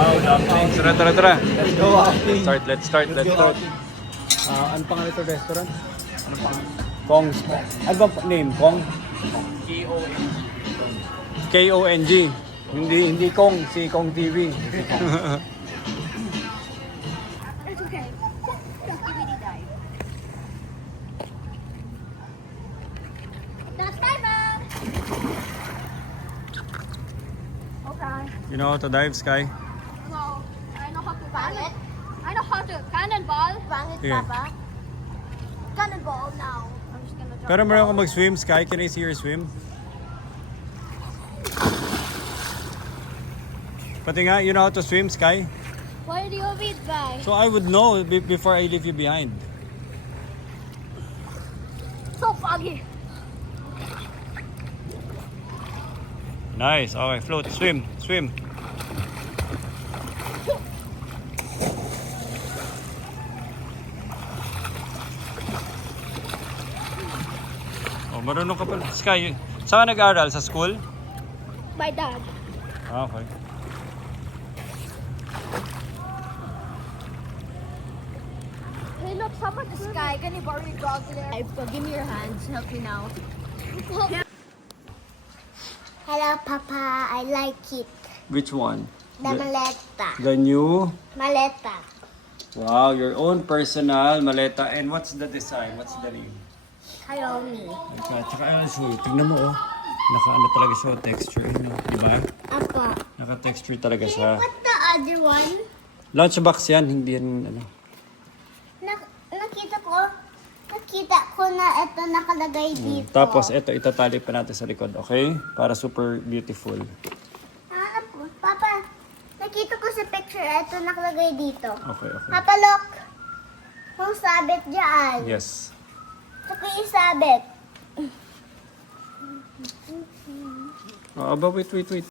Wow, dumplings. Tara. Let's go walking. Let's start. Ano pangalan ito restaurant? Ano pangalan? Kong's. Ano ba name? Kong? K-O-N-G. Hindi Kong, si Kong TV. It's okay. Just give me the dive. That's my mom. Okay. You know how to dive, Sky? No, I know how to panic. I know how to cannonball. Panic, Yeah. Papa. Cannonball now. I'm just gonna drop. Pero meron akong mag-swim, Sky. Can I see your swim? Pati nga, you know how to swim, Sky? Why do you read by? So I would know before I leave you behind. So foggy. Nice. Okay, float. Swim. Oh, marunong ka pala. Sky, saan ka nag-aral? Sa school? My dad. Ah, okay. Hey, look, someone the sky. Can you borrow your dog there? Give me your hands. Help me now. Hello, Papa. I like it. Which one? The maleta. The new? Maleta. Wow, your own personal maleta. And what's the design? What's the name? Karomi. Tsaka ano siya, tignan mo oh. Naka-ano talaga siya, texture. Ano, diba? Apa. Naka-texture talaga Can you siya. put the other one? Lunchbox yan, hindi yan ano. Nakita ko na ito nakalagay dito. Tapos ito, itatali pa natin sa likod, okay? Para super beautiful. Ano po? Papa, nakita ko sa picture, ito nakalagay dito. Okay. Papa, look. Kung sabit dyan. Yes. Ito ko yung sabit. Oh, wait.